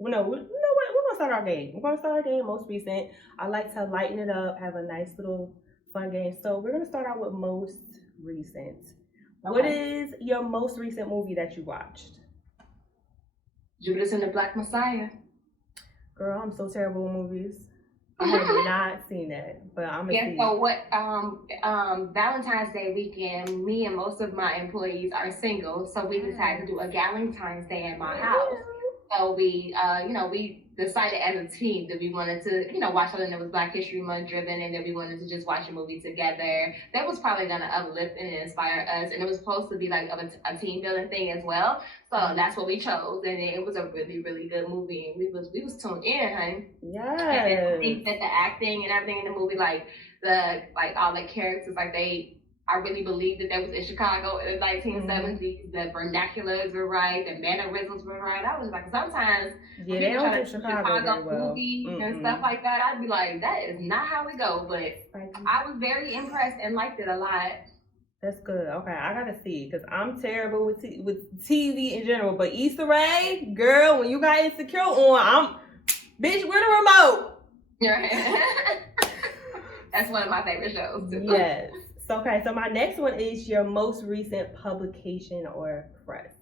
Well, no, you know what? We're gonna start our game. We're gonna start our game most recent. I like to lighten it up, have a nice little fun game. So we're gonna start out with most recent. What Okay. is your most recent movie that you watched? Judas and the Black Messiah. Girl, I'm so terrible with movies. I have not seen that, but I'm gonna Yeah, see so it. what Valentine's Day weekend, me and most of my employees are single, so we decided to do a Galentine's Day at my house. So we decided as a team that we wanted to, watch something that was Black History Month driven, and that we wanted to just watch a movie together. That was probably gonna uplift and inspire us, and it was supposed to be like a team building thing as well. So that's what we chose, and it was a really, really good movie, and we was tuned in, honey. And I Yes. think that the acting and everything in the movie, like all the characters, like I really believe that was in Chicago in the 1970s. The vernaculars were right, the mannerisms were right. I was like, sometimes Yeah, when they people don't try do to do Chicago very Chicago well. movies and stuff like that, I'd be like, that is not how we go. But I was very impressed and liked it a lot. That's good. Okay, I gotta see because I'm terrible with TV in general. But Issa Rae, girl, when you got Insecure on, bitch, where the remote? That's one of my favorite shows too. Yes. So my next one is your most recent publication or press.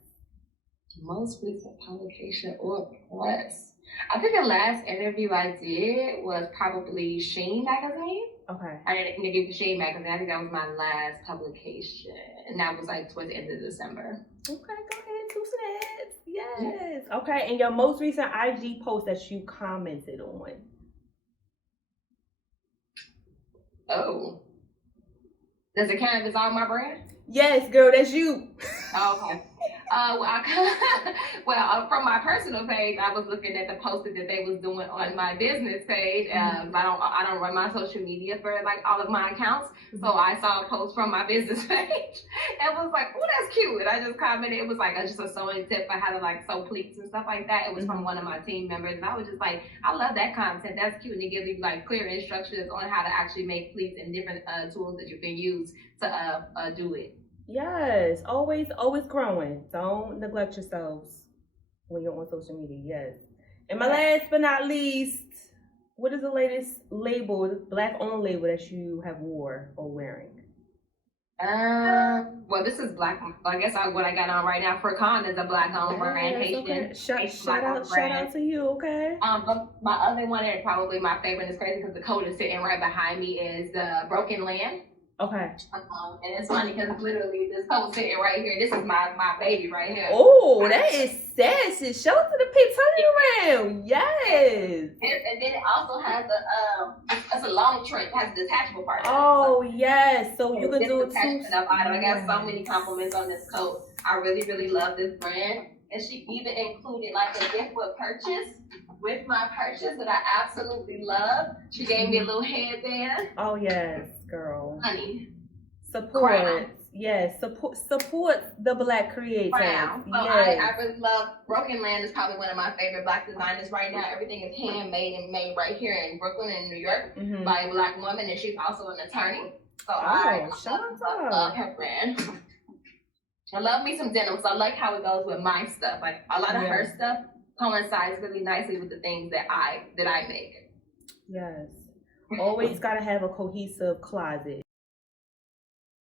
Most recent publication or press. I think the last interview I did was probably Sheen magazine. Okay. I did an interview for Sheen magazine. I think that was my last publication, and that was like towards the end of December. Okay, go ahead, 2 snaps. Yes. Okay, and your most recent IG post that you commented on. Oh. Does it count if it's on my brand? Yes, girl, that's you. Okay. From my personal page, I was looking at the posting that they was doing on my business page. I don't run my social media for like all of my accounts, so I saw a post from my business page and was like, "Oh, that's cute." And I just commented. It was like just a sewing tip for how to like sew pleats and stuff like that. It was from one of my team members, and I was just like, "I love that content. That's cute." And it gives you like clear instructions on how to actually make pleats and different tools that you can use to do it. Yes, always growing. Don't neglect yourselves when you're on social media. Yes. And my last but not least, what is the latest label, Black-owned label that you have wore or wearing? Well, this is Black. I guess what I got on right now for Con is a Black-owned brand, Haitian. Okay. Shout out to you, okay? But my other one, and probably my favorite, is crazy because the code is sitting right behind me, is the Broken Land. Okay. And it's funny because literally this coat sitting right here. This is my baby right here. Oh, that is sassy. Show it to the people. Turn it around. Yes. And then it also has it's a long trunk. It has a detachable part. Oh, yes. So you can do it too. I got so many compliments on this coat. I really, really love this brand. And she even included like a gift with purchase with my purchase that I absolutely love. She gave me a little headband. Oh yes, girl. Honey. Support. Crown. Yes, support the Black creators. Crown. So yes. I really love Broken Land is probably one of my favorite Black designers right now. Everything is handmade and made right here in Brooklyn and New York by a Black woman, and she's also an attorney. So I love her brand. I love me some denim, so I like how it goes with my stuff. Like a lot of her stuff coincides really nicely with the things that I make. Yes. Always gotta have a cohesive closet.